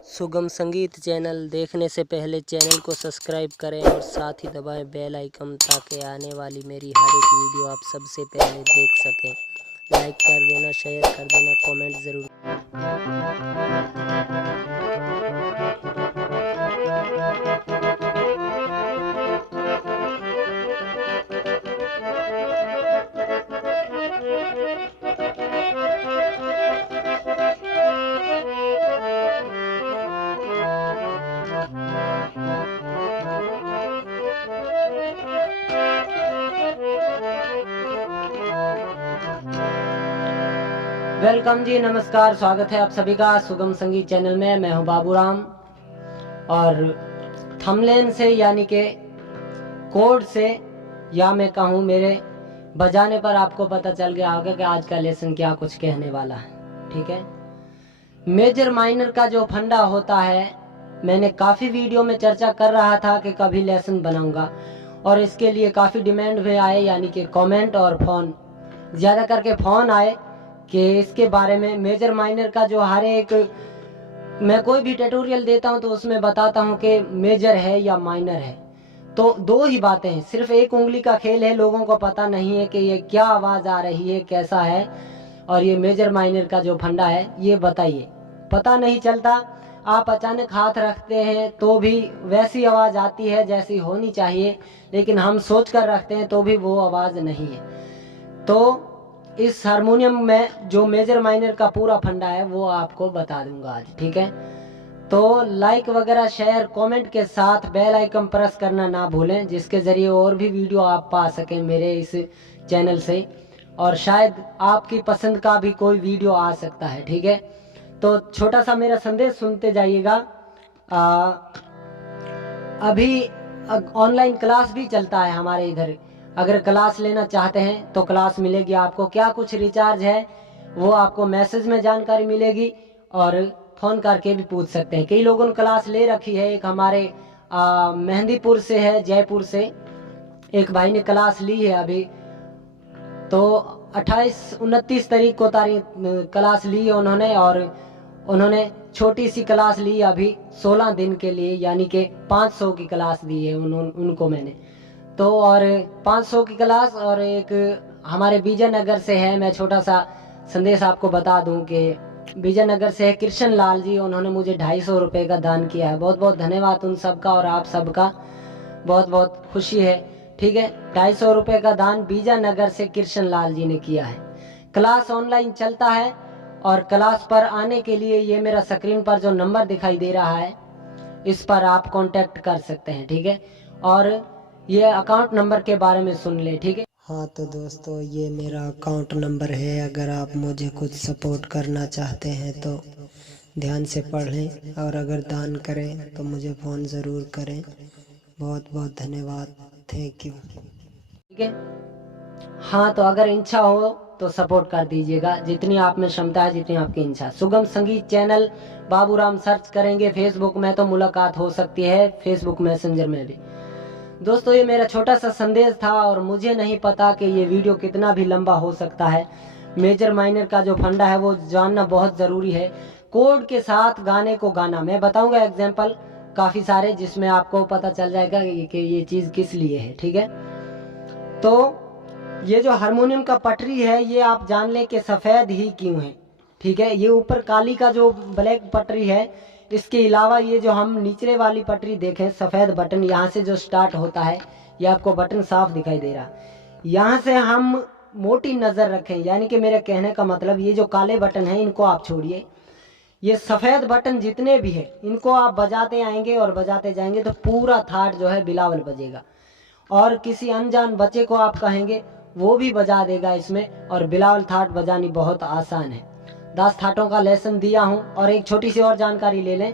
सुगम संगीत चैनल देखने से पहले चैनल को सब्सक्राइब करें और साथ ही दबाएं बेल आइकन ताकि आने वाली मेरी हर एक वीडियो आप सबसे पहले देख सकें। लाइक कर देना, शेयर कर देना, कमेंट ज़रूर। वेलकम जी, नमस्कार, स्वागत है आप सभी का सुगम संगीत चैनल में। मैं हूं बाबूराम और थंबनेल से यानी कि कोड से या मैं कहूं मेरे बजाने पर आपको पता चल गया होगा कि आज का लेसन क्या कुछ कहने वाला है। ठीक है, मेजर माइनर का जो फंडा होता है, मैंने काफ़ी वीडियो में चर्चा कर रहा था कि कभी लेसन बनाऊंगा और इसके लिए काफ़ी डिमांड भी आए, यानी कि कमेंट और फ़ोन, ज़्यादा करके फ़ोन आए कि इसके बारे में मेजर माइनर का जो हर एक मैं कोई भी ट्यूटोरियल देता हूं तो उसमें बताता हूं कि मेजर है या माइनर है। तो दो ही बातें हैं, सिर्फ एक उंगली का खेल है। लोगों को पता नहीं है कि ये क्या आवाज़ आ रही है, कैसा है, और ये मेजर माइनर का जो फंडा है ये बताइए। पता नहीं चलता, आप अचानक हाथ रखते हैं तो भी वैसी आवाज़ आती है जैसी होनी चाहिए, लेकिन हम सोच कर रखते हैं तो भी वो आवाज़ नहीं है। तो इस हारमोनियम में जो मेजर माइनर का पूरा फंडा है वो आपको बता दूंगा आज। ठीक है, तो लाइक वगैरह, शेयर, कमेंट के साथ बेल आइकन प्रेस करना ना भूलें, जिसके ज़रिए और भी वीडियो आप पा सकें मेरे इस चैनल से, और शायद आपकी पसंद का भी कोई वीडियो आ सकता है। ठीक है, तो छोटा सा मेरा संदेश सुनते जाइएगा। अभी ऑनलाइन क्लास भी चलता है हमारे इधर। अगर क्लास लेना चाहते हैं तो क्लास मिलेगी आपको। क्या कुछ रिचार्ज है वो आपको मैसेज में जानकारी मिलेगी और फ़ोन करके भी पूछ सकते हैं। कई लोगों ने क्लास ले रखी है। एक हमारे मेहंदीपुर से है, जयपुर से एक भाई ने क्लास ली है अभी, तो 28-29 तारीख को क्लास ली है उन्होंने, और उन्होंने छोटी सी क्लास ली अभी 16 दिन के लिए, यानी कि 500 की क्लास दी है उनको मैंने तो। और 500 की क्लास, और एक हमारे विजयनगर से है। मैं छोटा सा संदेश आपको बता दूं कि विजयनगर से है कृष्ण लाल जी, उन्होंने मुझे 250 रुपये का दान किया है। बहुत बहुत धन्यवाद उन सबका, और आप सबका बहुत बहुत खुशी है। ठीक है, 250 रुपये का दान विजयनगर से कृष्ण लाल जी ने किया है। क्लास ऑनलाइन चलता है, और क्लास पर आने के लिए ये मेरा स्क्रीन पर जो नंबर दिखाई दे रहा है इस पर आप कांटेक्ट कर सकते हैं। ठीक है, और ये अकाउंट नंबर के बारे में सुन ले। ठीक है, हाँ तो दोस्तों, ये मेरा अकाउंट नंबर है। अगर आप मुझे कुछ सपोर्ट करना चाहते हैं तो ध्यान से पढ़ें, और अगर दान करें तो मुझे फ़ोन ज़रूर करें। बहुत बहुत धन्यवाद, थैंक यू। ठीक है, हाँ तो अगर इच्छा हो तो सपोर्ट कर दीजिएगा, जितनी आप में क्षमता है, जितनी आपकी इच्छा। सुगम संगीत चैनल बाबूराम सर्च करेंगे फेसबुक में तो मुलाकात हो सकती है, फेसबुक मैसेंजर में भी। दोस्तों, ये मेरा छोटा सा संदेश था, और मुझे नहीं पता कि ये वीडियो कितना भी लंबा हो सकता है। मेजर माइनर का जो फंडा है वो जानना बहुत ज़रूरी है। कोड के साथ गाने को गाना, मैं बताऊंगा एग्जाम्पल काफ़ी सारे, जिसमें आपको पता चल जाएगा कि ये चीज़ किस लिए है। ठीक है, तो ये जो हारमोनियम का पटरी है ये आप जान लें कि सफ़ेद ही क्यों है। ठीक है, ये ऊपर काली का जो ब्लैक पटरी है, इसके अलावा ये जो हम निचले वाली पटरी देखें, सफ़ेद बटन यहाँ से जो स्टार्ट होता है, ये आपको बटन साफ दिखाई दे रहा है। यहाँ से हम मोटी नज़र रखें, यानी कि मेरे कहने का मतलब ये जो काले बटन हैं इनको आप छोड़िए। ये सफ़ेद बटन जितने भी हैं इनको आप बजाते आएंगे और बजाते जाएंगे तो पूरा थाट जो है बिलावल बजेगा, और किसी अनजान बच्चे को आप कहेंगे वो भी बजा देगा इसमें। और बिलावल थाट बजानी बहुत आसान है। 10 थाटों का लेसन दिया हूँ। और एक छोटी सी और जानकारी ले लें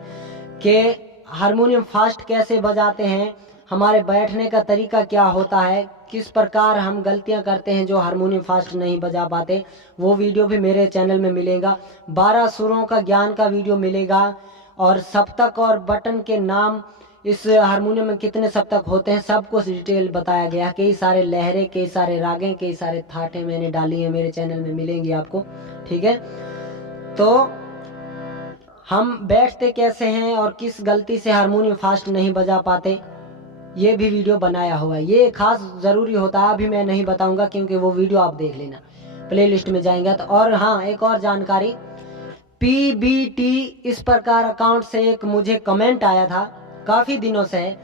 कि हारमोनियम फास्ट कैसे बजाते हैं, हमारे बैठने का तरीका क्या होता है, किस प्रकार हम गलतियां करते हैं जो हारमोनियम फास्ट नहीं बजा पाते, वो वीडियो भी मेरे चैनल में मिलेगा। 12 सुरों का ज्ञान का वीडियो मिलेगा, और सप्तक और बटन के नाम, इस हारमोनियम में कितने सप्तक होते हैं, सब कुछ डिटेल बताया गया। कई सारे लहरें, कई सारे रागें, कई सारे थाटे मैंने डाली हैं, मेरे चैनल में मिलेंगी आपको। ठीक है, तो हम बैठते कैसे हैं और किस गलती से हारमोनियम फास्ट नहीं बजा पाते, ये भी वीडियो बनाया हुआ है। ये खास ज़रूरी होता है, अभी मैं नहीं बताऊंगा क्योंकि वो वीडियो आप देख लेना, प्लेलिस्ट में जाएंगे तो। और हाँ, एक और जानकारी, PBT इस प्रकार अकाउंट से एक मुझे कमेंट आया था काफ़ी दिनों से।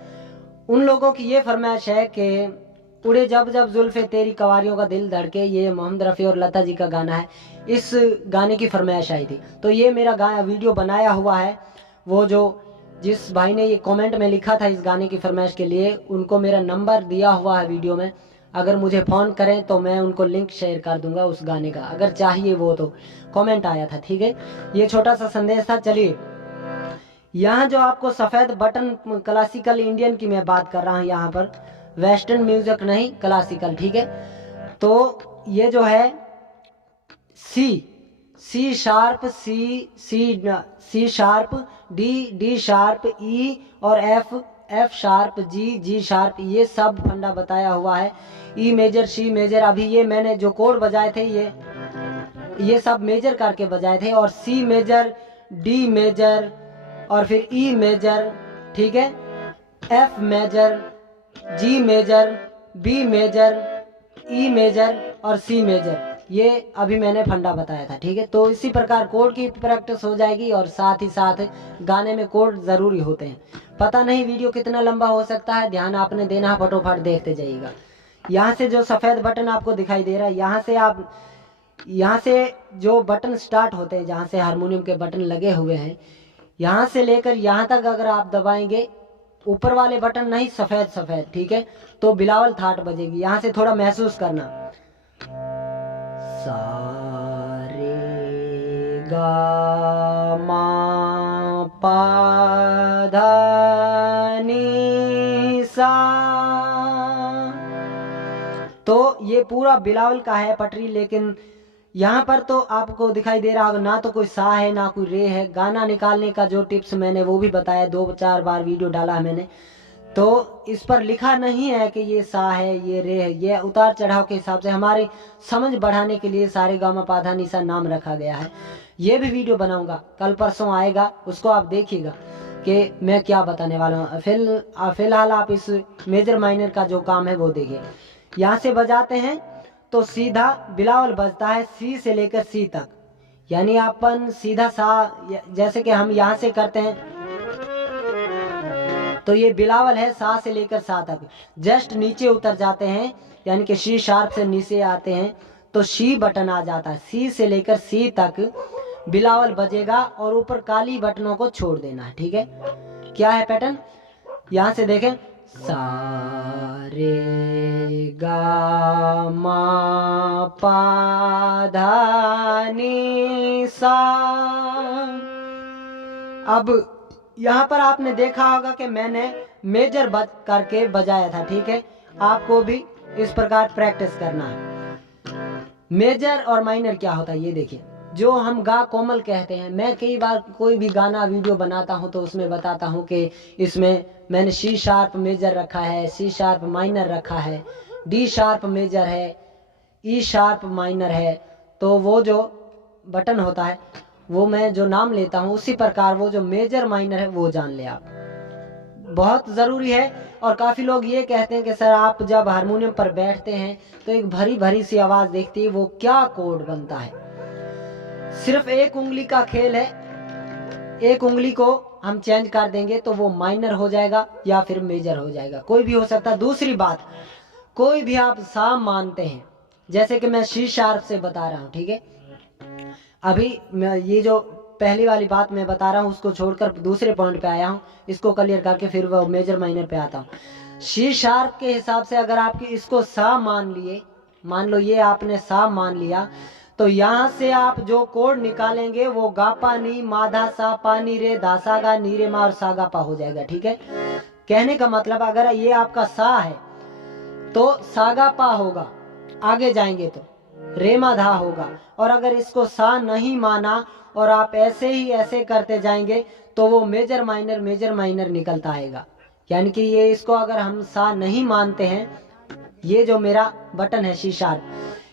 उन लोगों की ये फरमाइश है कि उड़े जब जब जुल्फे तेरी कवारियों का दिल धड़के, ये मोहम्मद रफ़ी और लता जी का गाना है, इस गाने की फरमाइश आई थी। तो ये मेरा वीडियो बनाया हुआ है। वो जो जिस भाई ने ये कमेंट में लिखा था इस गाने की फरमाइश के लिए, उनको मेरा नंबर दिया हुआ है वीडियो में। अगर मुझे फ़ोन करें तो मैं उनको लिंक शेयर कर दूंगा उस गाने का, अगर चाहिए वो। तो कमेंट आया था, ठीक है। ये छोटा सा संदेश था। चलिए, यहाँ जो आपको सफ़ेद बटन, क्लासिकल इंडियन की मैं बात कर रहा हूँ यहाँ पर, वेस्टर्न म्यूजिक नहीं, क्लासिकल, ठीक है। तो ये जो है C sharp, C sharp, D sharp, E और एफ शार्प, जी शार्प, ये सब फंडा बताया हुआ है। ई मेजर, सी मेजर, अभी ये मैंने जो कोड बजाए थे ये सब मेजर करके बजाए थे। और सी मेजर, डी मेजर और फिर ई मेजर, ठीक है, F major, G major, B major, E major और सी मेजर, ये अभी मैंने फंडा बताया था, ठीक है। तो इसी प्रकार कोड की प्रैक्टिस हो जाएगी और साथ ही साथ गाने में कोड ज़रूरी होते हैं। पता नहीं वीडियो कितना लंबा हो सकता है, ध्यान आपने देना, फटोफट देखते जाइएगा। यहाँ से जो सफ़ेद बटन आपको दिखाई दे रहा है, यहाँ से जो बटन स्टार्ट होते हैं, जहाँ से हारमोनियम के बटन लगे हुए हैं, यहाँ से लेकर यहाँ तक अगर आप दबाएंगे, ऊपर वाले बटन नहीं, सफ़ेद, ठीक है, तो बिलावल थाट बजेगी। यहाँ से थोड़ा महसूस करना, सा रे गा मा पा धा नी सा। तो ये पूरा बिलावल का है पटरी, लेकिन यहाँ पर तो आपको दिखाई दे रहा होगा ना तो कोई सा है ना कोई रे है। गाना निकालने का जो टिप्स मैंने वो भी बताया, 2-4 बार वीडियो डाला है मैंने। तो इस पर लिखा नहीं है कि ये सा है, ये रे है, ये उतार चढ़ाव के हिसाब से हमारी समझ बढ़ाने के लिए सारे गामा पाधा निशा नाम रखा गया है। ये भी वीडियो बनाऊंगा, कल परसों आएगा, उसको आप देखिएगा कि मैं क्या बताने वाला हूँ। फिलहाल आप इस मेजर माइनर का जो काम है वो देखिए। यहाँ से बजाते हैं तो सीधा बिलावल बजता है सी से लेकर सी तक, यानी अपन सीधा सा, जैसे कि हम यहाँ से करते हैं तो ये बिलावल है सा से लेकर सा तक। जस्ट नीचे उतर जाते हैं, यानी कि सी शार्प से नीचे आते हैं तो सी बटन आ जाता है। सी से लेकर सी तक बिलावल बजेगा और ऊपर काली बटनों को छोड़ देना है, ठीक है। क्या है पैटर्न, यहाँ से देखें, सा रे गा मा पा धा नी सा। अब यहाँ पर आपने देखा होगा कि मैंने मेजर करके बजाया था, ठीक है। आपको भी इस प्रकार प्रैक्टिस करना है। मेजर और माइनर क्या होता है ये देखिए, जो हम गा कोमल कहते हैं। मैं कई बार कोई भी गाना वीडियो बनाता हूं तो उसमें बताता हूं कि इसमें मैंने सी शार्प मेजर रखा है, सी शार्प माइनर रखा है, डी शार्प मेजर है, ई शार्प माइनर है। तो वो जो बटन होता है वो मैं जो नाम लेता हूँ, उसी प्रकार वो जो मेजर माइनर है वो जान ले आप, बहुत ज़रूरी है। और काफ़ी लोग ये कहते हैं कि सर आप जब हारमोनियम पर बैठते हैं तो एक भरी भरी सी आवाज़ दिखती है, वो क्या कोड बनता है। सिर्फ एक उंगली का खेल है, एक उंगली को हम चेंज कर देंगे तो वो माइनर हो जाएगा या फिर मेजर हो जाएगा, कोई भी हो सकता है। दूसरी बात, कोई भी आप सा मानते हैं, जैसे कि मैं सी शार्प से बता रहा हूँ, ठीक है। अभी मैं ये जो पहली वाली बात मैं बता रहा हूँ उसको छोड़कर दूसरे पॉइंट पे आया हूँ, इसको क्लियर करके फिर वो मेजर माइनर पे आता हूँ। सी शार्प के हिसाब से अगर आपकी इसको सा मान लिए, मान लो ये आपने सा मान लिया, तो यहाँ से आप जो कोड निकालेंगे वो गा पा नी माधा सा पा नी रे धा सा गा नी रे मा और सा गा पा हो जाएगा, ठीक है। कहने का मतलब अगर ये आपका सा है तो सा गा पा होगा, आगे जाएंगे तो रेमा धा होगा। और अगर इसको सा नहीं माना और आप ऐसे ही ऐसे करते जाएंगे तो वो मेजर माइनर निकलता आएगा। यानी कि ये इसको अगर हम सा नहीं मानते हैं, ये जो मेरा बटन है सी शार्प,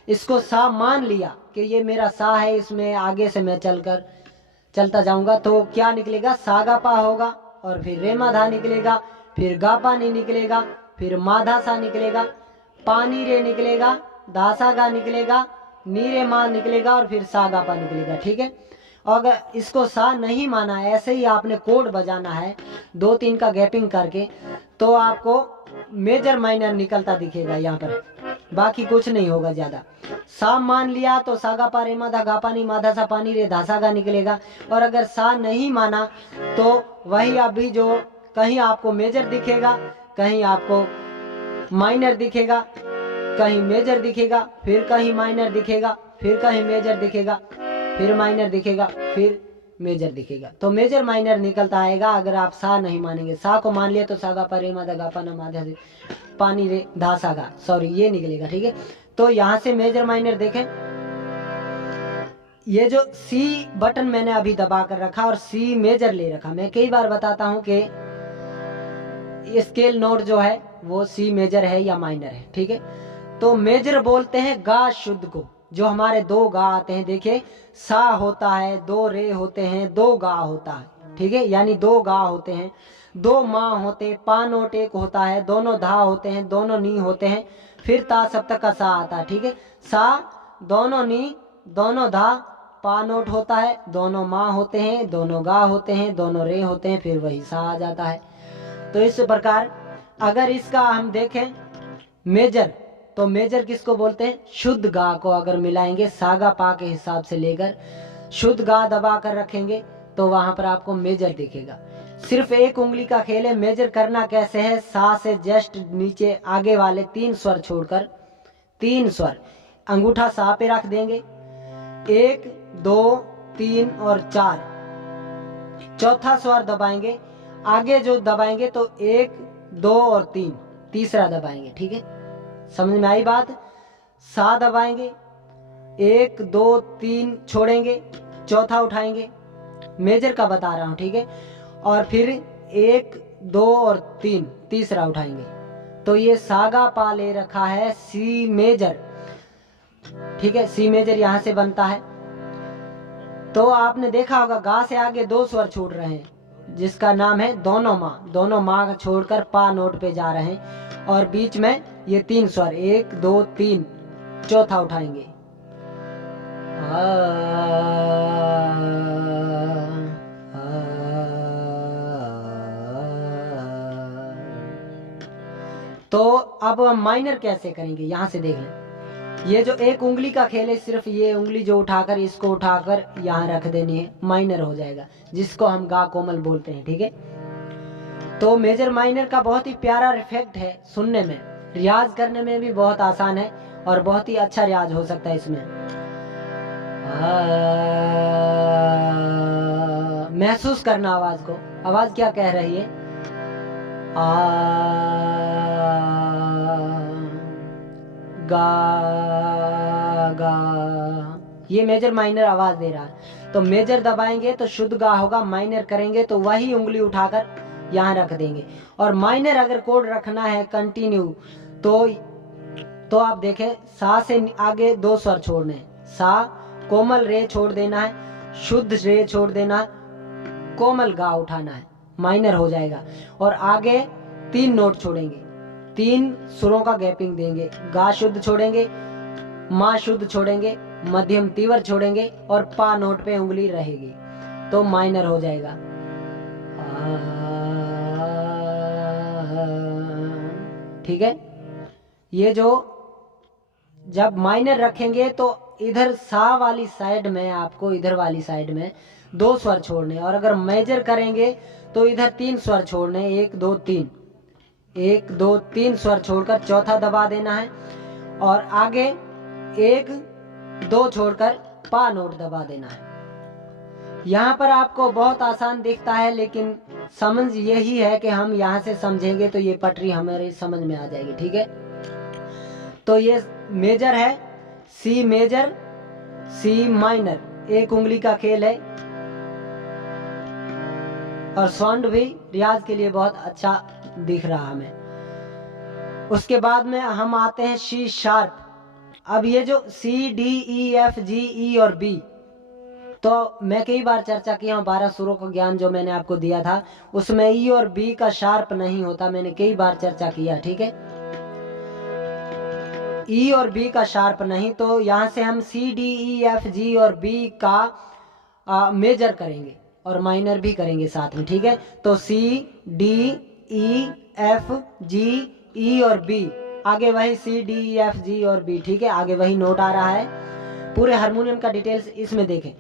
इसको सा मान लिया कि ये मेरा सा है, इसमें आगे से मैं चलकर चलता जाऊंगा तो क्या निकलेगा, सागा पा होगा, और फिर रे मा धा निकलेगा, फिर गा पा नी निकलेगा, फिर मा धा सा निकलेगा, पानी रे निकलेगा, दासा गा निकलेगा, नीरे मा निकलेगा, और फिर सागा पा निकलेगा। ठीक है, और अगर इसको सा नहीं माना, ऐसे ही आपने कोड बजाना है 2-3 का गैपिंग करके, तो आपको मेजर माइनर निकलता दिखेगा यहाँ पर, बाकी कुछ नहीं होगा ज्यादा। सा मान लिया तो सागा पा रे मा धा गा पा नी मा धा सा पानी रे धा सा गा निकलेगा। और अगर सा नहीं माना तो वही अभी जो कहीं आपको मेजर दिखेगा, कहीं आपको माइनर दिखेगा, कहीं मेजर दिखेगा, फिर कहीं माइनर दिखेगा, फिर कहीं मेजर दिखेगा, फिर माइनर दिखेगा, फिर मेजर दिखेगा। तो मेजर माइनर निकलता आएगा अगर आप सा नहीं मानेंगे। सा को मान लिया तो सागा पा रे मा धा गा पा ना मा धा से पानी रे धा सा गा, सॉरी ये निकलेगा। ठीक है, तो यहाँ से मेजर माइनर देखें, ये जो सी बटन मैंने अभी दबा कर रखा और सी मेजर ले रखा। मैं कई बार बताता हूं कि स्केल नोट जो है वो सी मेजर है या माइनर है। ठीक है, तो मेजर बोलते हैं गा शुद्ध को, जो हमारे 2 गा आते हैं। देखिए, सा होता है, 2 रे होते हैं, 2 गा होता है। ठीक है, यानी 2 गा होते हैं, 2 माँ होते, पा नोट 1 होता है, दोनों धा होते हैं, दोनों नी होते हैं, फिर ता सप्तक का सा आता है। ठीक है, सा, दोनों नी, दोनों धा, पा नोट होता है, दोनों माँ होते हैं, दोनों गा होते हैं, दोनों रे होते हैं, फिर वही सा आ जाता है। तो इस प्रकार अगर इसका हम देखें मेजर, तो मेजर किसको बोलते हैं, शुद्ध गा को अगर मिलाएंगे सागा पा के हिसाब से लेकर शुद्ध गा दबा कर रखेंगे तो वहां पर आपको मेजर दिखेगा। सिर्फ एक उंगली का खेल है। मेजर करना कैसे है, सा से जस्ट नीचे आगे वाले 3 स्वर छोड़कर, 3 स्वर अंगूठा सा पे रख देंगे, 1 2 3 और 4, चौथा स्वर दबाएंगे, आगे जो दबाएंगे तो 1 2 और 3, तीसरा दबाएंगे। ठीक है, समझ में आई बात। सा दबाएंगे, 1 2 3 छोड़ेंगे, चौथा उठाएंगे, मेजर का बता रहा हूं। ठीक है, और फिर 1 2 और 3 तीसरा उठाएंगे। तो ये सागा पा ले रखा है सी मेजर। ठीक है, सी मेजर यहां से बनता है। तो आपने देखा होगा गा से आगे 2 स्वर छूट रहे हैं जिसका नाम है दोनों माँ। दोनों माँ छोड़कर पा नोट पे जा रहे हैं, और बीच में ये 3 स्वर 1 2 3, चौथा उठाएंगे। तो अब हम माइनर कैसे करेंगे, यहां से देख लें। ये जो एक उंगली का खेल है, सिर्फ ये उंगली जो उठाकर इसको उठाकर यहाँ रख देनी है, माइनर हो जाएगा, जिसको हम गा कोमल बोलते हैं। ठीक है, तो मेजर माइनर का बहुत ही प्यारा इफेक्ट है सुनने में, रियाज करने में भी बहुत आसान है और बहुत ही अच्छा रियाज हो सकता है इसमें। महसूस करना आवाज को, आवाज क्या कह रही है, गा गा, ये मेजर माइनर आवाज दे रहा है। तो मेजर दबाएंगे तो शुद्ध गा होगा, माइनर करेंगे तो वही उंगली उठाकर यहाँ रख देंगे। और माइनर अगर कोड रखना है कंटिन्यू तो आप देखें, सा से आगे 2 स्वर छोड़ने, सा कोमल रे छोड़ देना है, शुद्ध रे छोड़ देना है, कोमल गा उठाना है, माइनर हो जाएगा। और आगे 3 नोट छोड़ेंगे, 3 सुरों का गैपिंग देंगे, गा शुद्ध छोड़ेंगे, माँ शुद्ध छोड़ेंगे, मध्यम तीव्र छोड़ेंगे और पा नोट पे उंगली रहेगी, तो माइनर हो जाएगा। ठीक है, ये जो जब माइनर रखेंगे तो इधर सा वाली साइड में आपको, इधर वाली साइड में 2 स्वर छोड़ने, और अगर मेजर करेंगे तो इधर 3 स्वर छोड़ने, 1 2 3, 1 2 3 स्वर छोड़कर चौथा दबा देना है, और आगे 1 2 छोड़कर पा नोट दबा देना है। यहाँ पर आपको बहुत आसान दिखता है, लेकिन समझ यही है कि हम यहाँ से समझेंगे तो ये पटरी हमारे समझ में आ जाएगी। ठीक है, तो ये मेजर है, सी मेजर, सी माइनर, एक उंगली का खेल है, और साउंड भी रियाज के लिए बहुत अच्छा दिख रहा हमें। उसके बाद में हम आते हैं सी शार्प। अब ये जो सी D E F G E और बी, तो मैं कई बार चर्चा किया हूँ 12 सुरों का ज्ञान जो मैंने आपको दिया था, उसमें ई और बी का शार्प नहीं होता, मैंने कई बार चर्चा किया, ठीक है। ई और बी का शार्प नहीं, तो यहाँ से हम सी डी ई एफ जी और बी का मेजर करेंगे और माइनर भी करेंगे साथ में, ठीक है। तो सी D E F G E और बी, आगे वही सी डी ई एफ जी और बी, ठीक है, आगे वही नोट आ रहा है। पूरे हारमोनियम का डिटेल्स इसमें देखें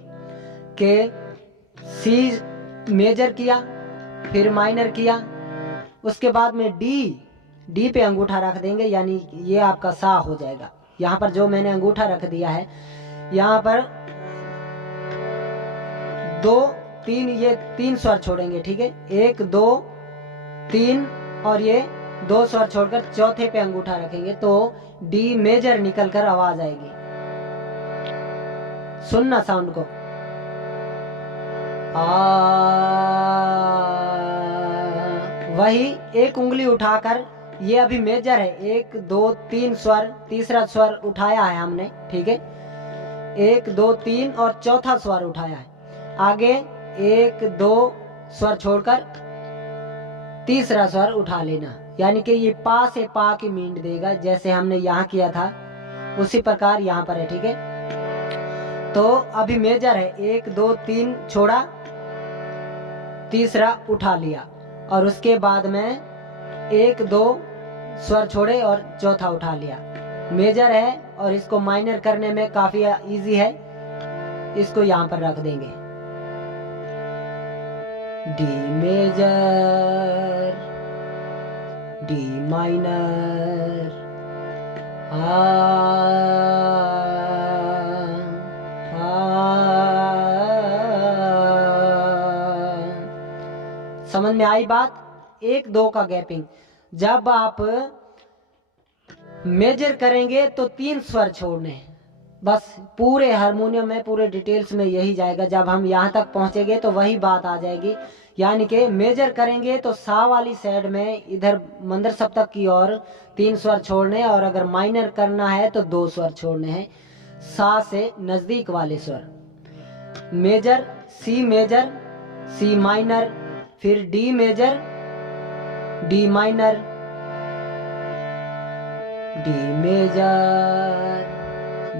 कि सी मेजर किया, फिर माइनर किया, उसके बाद में डी पे अंगूठा रख देंगे, यानी ये आपका सा हो जाएगा। यहाँ पर जो मैंने अंगूठा रख दिया है, यहाँ पर 2 3 ये 3 स्वर छोड़ेंगे, ठीक है, 1 2 3 और ये 2 स्वर छोड़कर चौथे पे अंगूठा रखेंगे, तो डी मेजर निकलकर आवाज आएगी। सुनना साउंड को, वही एक उंगली उठाकर, ये अभी मेजर है, 1 2 3 स्वर, तीसरा स्वर उठाया है हमने, ठीक है, 1 2 3 और चौथा स्वर उठाया है, आगे 1 2 स्वर छोड़कर तीसरा स्वर उठा लेना, यानी कि ये पा से पा की मींड देगा, जैसे हमने यहाँ किया था उसी प्रकार यहाँ पर है, ठीक है। तो अभी मेजर है, 1 2 3 छोड़ा, तीसरा उठा लिया, और उसके बाद में 1 2 स्वर छोड़े और चौथा उठा लिया। मेजर है और इसको माइनर करने में काफी इजी है, इसको यहाँ पर रख देंगे, डी मेजर, डी माइनर, समझ में आई बात। 1 2 का गैपिंग, जब आप मेजर करेंगे तो 3 स्वर छोड़ने हैं, बस पूरे हारमोनियम में पूरे डिटेल्स में यही जाएगा। जब हम यहाँ तक पहुंचेंगे तो वही बात आ जाएगी, यानी कि मेजर करेंगे तो सा वाली साइड में इधर मंदर सप्तक की ओर 3 स्वर छोड़ने, और अगर माइनर करना है तो 2 स्वर छोड़ने हैं, सा से नजदीक वाले स्वर। मेजर, सी माइनर, फिर D major, D minor, D major,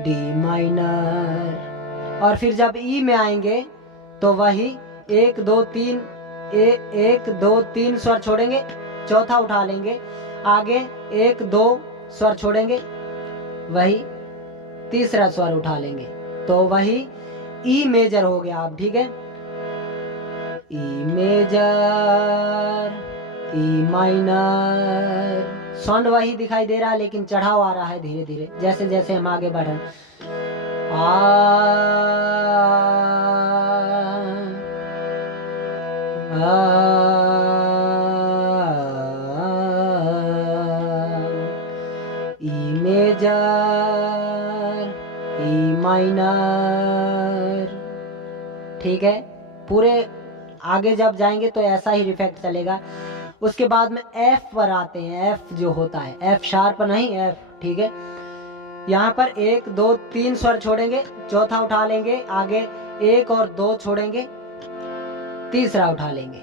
D minor, और फिर जब ई में आएंगे तो वही 1 2 3 1 2 3 स्वर छोड़ेंगे, चौथा उठा लेंगे, आगे 1 2 स्वर छोड़ेंगे, वही तीसरा स्वर उठा लेंगे, तो वही ई मेजर हो गया आप, ठीक है। E major, E minor, sound वही दिखाई दे रहा है लेकिन चढ़ाव आ रहा है धीरे धीरे, जैसे जैसे हम आगे बढ़ रहे हैं। ई मेजर, ई माइनर, ठीक है। पूरे आगे जब जाएंगे तो ऐसा ही रिफेक्ट चलेगा। उसके बाद में एफ पर आते हैं, एफ जो होता है, एफ शार्प नहीं, एफ, ठीक है। यहाँ पर 1 2 3 स्वर छोड़ेंगे, चौथा उठा लेंगे, आगे 1 और 2 छोड़ेंगे, तीसरा उठा लेंगे,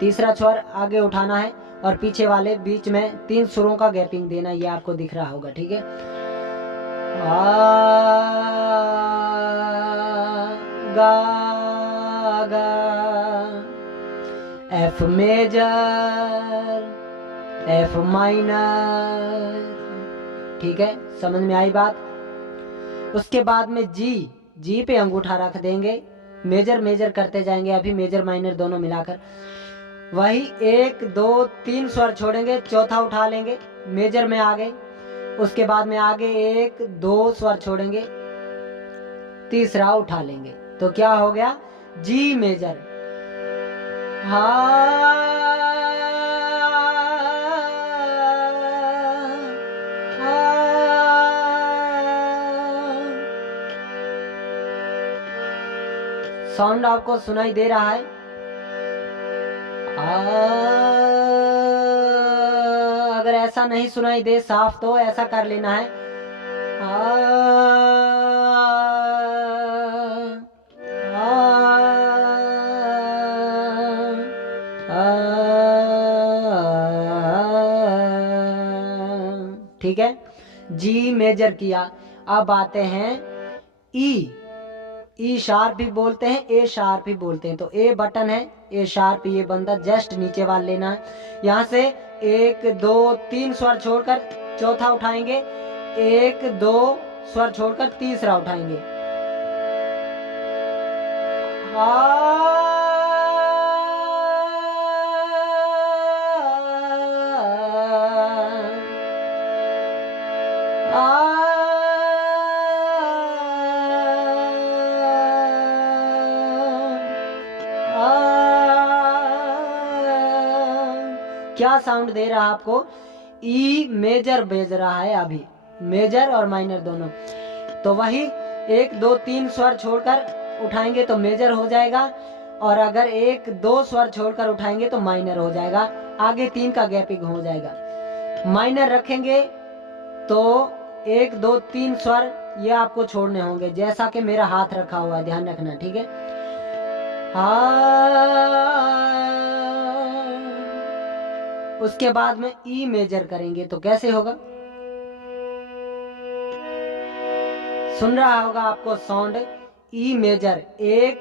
तीसरा स्वर आगे उठाना है, और पीछे वाले बीच में 3 सुरों का गैपिंग देना, ये आपको दिख रहा होगा, ठीक है। गा गा, एफ मेजर, एफ माइनर, ठीक है, समझ में आई बात। उसके बाद में जी पे अंगूठा रख देंगे, मेजर करते जाएंगे, अभी मेजर माइनर दोनों मिलाकर, वही 1 2 3 स्वर छोड़ेंगे, चौथा उठा लेंगे, मेजर में आ गए। उसके बाद में आगे 1 2 स्वर छोड़ेंगे, तीसरा उठा लेंगे, तो क्या हो गया, जी मेजर। साउंड आपको सुनाई दे रहा है? अगर ऐसा नहीं सुनाई दे साफ तो ऐसा कर लेना है। ठीक है, जी मेजर किया। अब आते हैं ई। ई शार्प भी बोलते हैं, ए शार्प भी बोलते हैं। तो ए बटन है, ए शार्प ये बंदा जस्ट नीचे वाला लेना है। यहाँ से 1 2 3 स्वर छोड़कर चौथा उठाएंगे, 1 2 स्वर छोड़कर तीसरा उठाएंगे। क्या साउंड दे रहा है आपको? ई मेजर बेज रहा है अभी, मेजर और माइनर दोनों। तो वही 1 2 3 स्वर छोड़कर उठाएंगे तो मेजर हो जाएगा, और अगर 1 2 स्वर छोड़कर उठाएंगे तो माइनर हो जाएगा। आगे 3 का गैपिंग हो जाएगा। माइनर रखेंगे तो 1 2 3 स्वर ये आपको छोड़ने होंगे, जैसा कि मेरा हाथ रखा हुआ है, ध्यान रखना, ठीक है। उसके बाद में ई मेजर करेंगे तो कैसे होगा, सुन रहा होगा आपको साउंड। ई मेजर, एक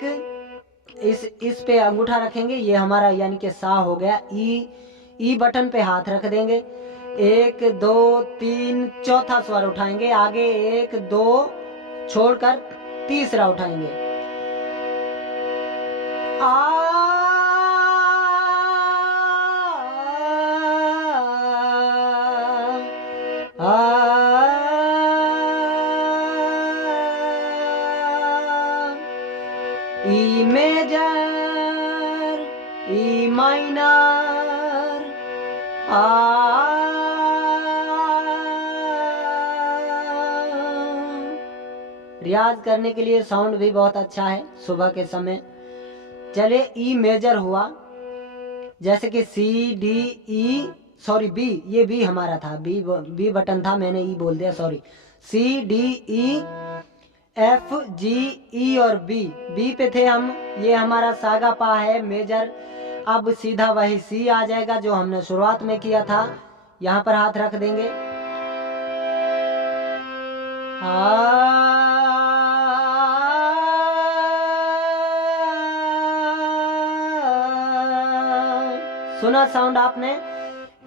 इस पे अंगूठा रखेंगे, ये हमारा यानी कि सा हो गया। ई बटन पे हाथ रख देंगे, 1 2 3 चौथा स्वर उठाएंगे, आगे 1 2 छोड़कर तीसरा उठाएंगे। ई मेजर, ई माइनर, रियाज करने के लिए साउंड भी बहुत अच्छा है सुबह के समय। चलिए, ई मेजर हुआ, जैसे कि C D E, sorry B, ये बी हमारा था, बी बटन था, मैंने ई बोल दिया, sorry. C D E F G E और बी पे थे हम, ये हमारा सागा पा है मेजर। अब सीधा वही सी आ जाएगा जो हमने शुरुआत में किया था, यहाँ पर हाथ रख देंगे। सुना साउंड आपने?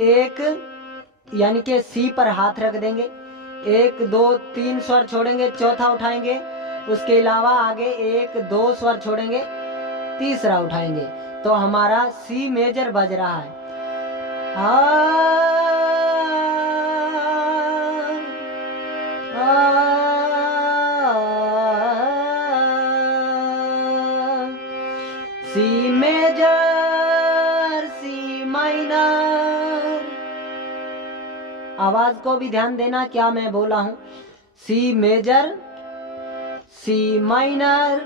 एक यानी कि सी पर हाथ रख देंगे, 1 2 3 स्वर छोड़ेंगे, चौथा उठाएंगे। उसके अलावा आगे 1 2 स्वर छोड़ेंगे, तीसरा उठाएंगे, तो हमारा सी मेजर बज रहा है। C major, C minor. आवाज को भी ध्यान देना क्या मैं बोला हूं। सी मेजर, सी माइनर,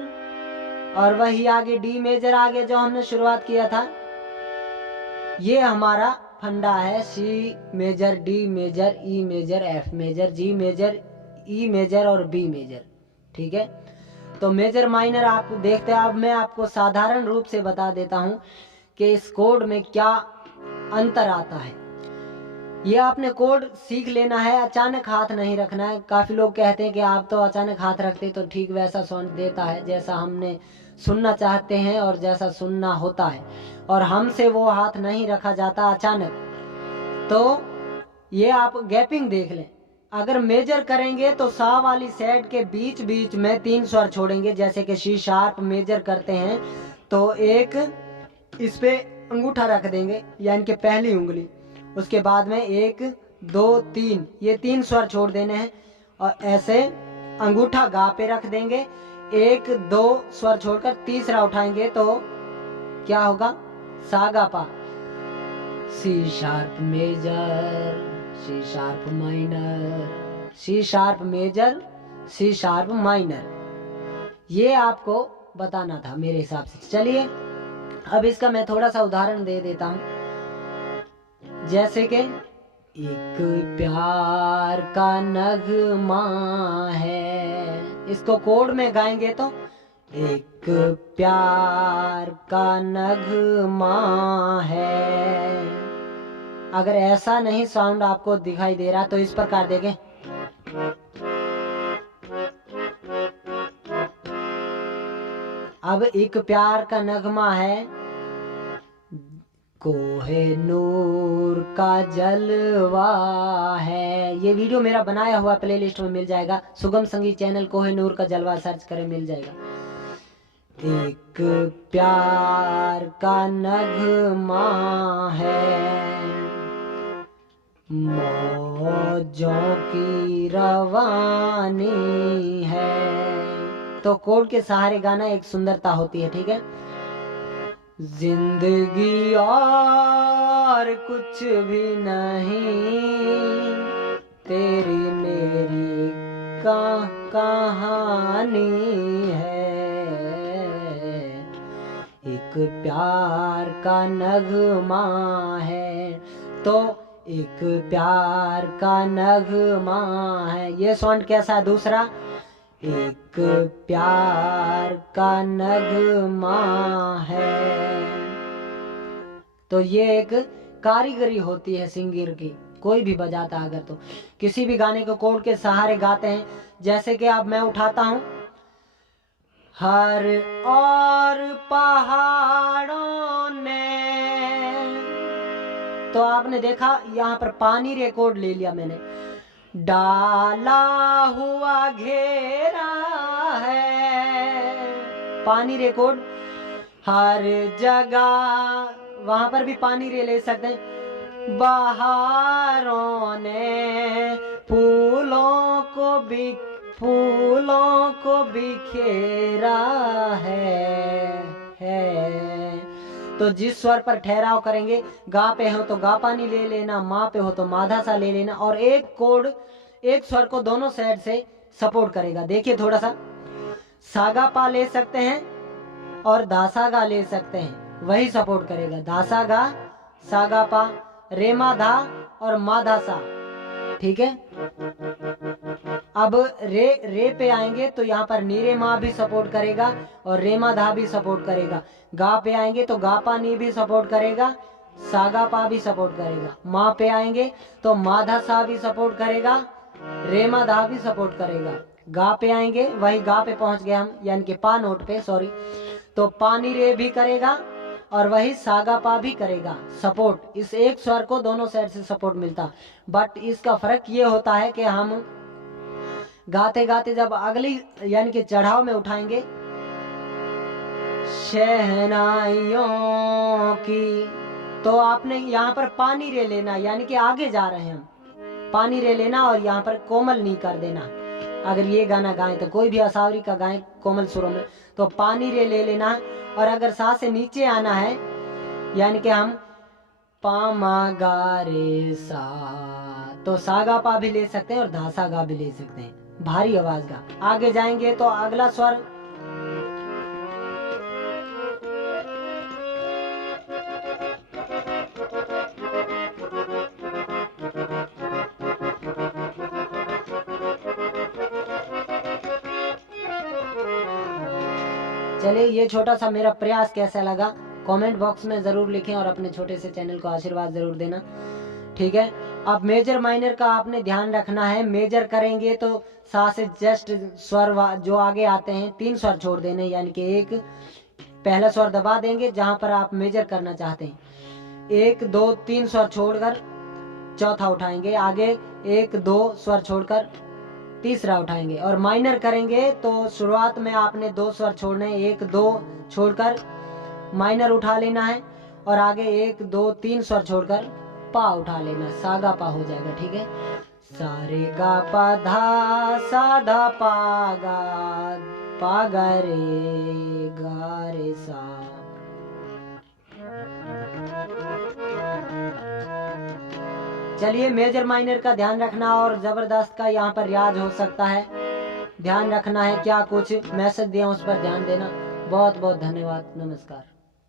और वही आगे डी मेजर, आगे जो हमने शुरुआत किया था। ये हमारा फंडा है, C major, D major, E major, F major, G major, E major और बी मेजर, ठीक है। तो मेजर माइनर आप देखते हैं। अब मैं आपको साधारण रूप से बता देता हूं कि इस कोड में क्या अंतर आता है। ये आपने कोड सीख लेना है, अचानक हाथ नहीं रखना है। काफी लोग कहते हैं कि आप तो अचानक हाथ रखते तो ठीक वैसा साउंड देता है जैसा हमने सुनना चाहते हैं और जैसा सुनना होता है, और हमसे वो हाथ नहीं रखा जाता अचानक। तो ये आप गैपिंग देख लें। अगर मेजर करेंगे तो सा वाली सेट के बीच बीच में 3 स्वर छोड़ेंगे, जैसे कि सी शार्प मेजर करते हैं तो एक इस पे अंगूठा रख देंगे यानी कि पहली उंगली, उसके बाद में 1 2 3 ये 3 स्वर छोड़ देने हैं, और ऐसे अंगूठा गा पे रख देंगे, 1 2 स्वर छोड़कर तीसरा उठाएंगे तो क्या होगा, सागा पा। C sharp major, C sharp minor, C sharp major, C sharp minor. ये आपको बताना था मेरे हिसाब से। चलिए अब इसका मैं थोड़ा सा उदाहरण दे देता हूं, जैसे कि एक प्यार का नगमा है, इसको कोड में गाएंगे तो एक प्यार का नगमा है। अगर ऐसा नहीं साउंड आपको दिखाई दे रहा तो इस प्रकार देखें। अब एक प्यार का नगमा है, कोहे नूर का जलवा है। ये वीडियो मेरा बनाया हुआ प्लेलिस्ट में मिल जाएगा, सुगम संगीत चैनल कोहे नूर का जलवा सर्च करें मिल जाएगा। एक प्यार का नगमा है, मौजों की रवानी है। तो कोड के सहारे गाना एक सुंदरता होती है, ठीक है। जिंदगी और कुछ भी नहीं, तेरी मेरी कहानी है। एक प्यार का नगमा है, तो एक प्यार का नगमा है। ये साउंड कैसा है दूसरा? एक प्यार का नगमा है। तो ये एक कारीगरी होती है सिंगर की, कोई भी बजाता अगर तो किसी भी गाने को कोड के सहारे गाते हैं। जैसे कि अब मैं उठाता हूं, हर और पहाड़ों ने, तो आपने देखा यहाँ पर पानी रिकॉर्ड ले लिया मैंने, डाला हुआ घेरा है, पानी रिकॉर्ड हर जगह, वहां पर भी पानी रे ले सकते हैं। बहारों ने फूलों को बिखेरा है। तो जिस स्वर पर ठहराव करेंगे, गा पे हो तो गा पानी ले लेना, माँ पे हो तो माधा सा ले लेना, और एक कोड एक स्वर को दोनों साइड से सपोर्ट करेगा। देखिए थोड़ा सा, सागा पा ले सकते हैं और दासा गा ले सकते हैं, वही सपोर्ट करेगा। दासा गा, सागा पा, रेमा धा और माधा सा, ठीक है। अब रे पे आएंगे तो यहाँ पर नीरे माँ भी सपोर्ट करेगा और रेमा धा भी सपोर्ट करेगा। गा पे आएंगे तो गा पा नी भी सपोर्ट करेगा, सागा पा भी सपोर्ट करेगा। माँ पे आएंगे तो माधा सा भी सपोर्ट करेगा, रेमा धा भी सपोर्ट करेगा। गा पे आएंगे, वही गा पे पहुंच गए हम, यानी कि पा नोट पे, सॉरी, तो पानी रे भी करेगा और वही सागा पा भी करेगा सपोर्ट। इस एक स्वर को दोनों साइड से सपोर्ट मिलता, बट इसका फर्क ये होता है कि हम गाते गाते जब अगली यानी कि चढ़ाव में उठाएंगे, शहनाइयों की, तो आपने यहाँ पर पानी रे लेना, यानी कि आगे जा रहे हैं हम, पानी रे लेना और यहाँ पर कोमल नहीं कर देना। अगर ये गाना गाएं तो कोई भी असावरी का गाएं कोमल सुरों में, तो पानी रे ले लेना। और अगर सा से नीचे आना है, यानी कि हम पामा गा रे सा, तो सागा पा भी ले सकते हैं और धासा गा भी ले सकते हैं, भारी आवाज का। आगे जाएंगे तो अगला स्वर चलिए, ये छोटा सा मेरा प्रयास कैसा लगा कमेंट बॉक्स में जरूर लिखें और अपने छोटे से चैनल को आशीर्वाद जरूर देना, ठीक है। अब मेजर माइनर का आपने ध्यान रखना है। मेजर करेंगे तो सा से जस्ट स्वर जो आगे आते हैं 3 स्वर छोड़ देने, यानी कि एक पहला स्वर दबा देंगे जहां पर आप मेजर करना चाहते हैं, 1 2 3 स्वर छोड़कर चौथा उठाएंगे, आगे 1 2 स्वर छोड़कर तीसरा उठाएंगे। और माइनर करेंगे तो शुरुआत में आपने 2 स्वर छोड़ने, 1 2 छोड़कर माइनर उठा लेना है और आगे 1 2 3 स्वर छोड़कर पा उठा लेना, सागा पा हो जाएगा, ठीक है। सारे गा पा धा सा धा पा गा रे सा। चलिए, मेजर माइनर का ध्यान रखना और जबरदस्त का यहाँ पर रियाज हो सकता है, ध्यान रखना है। क्या कुछ मैसेज दिया उस पर ध्यान देना। बहुत बहुत धन्यवाद, नमस्कार।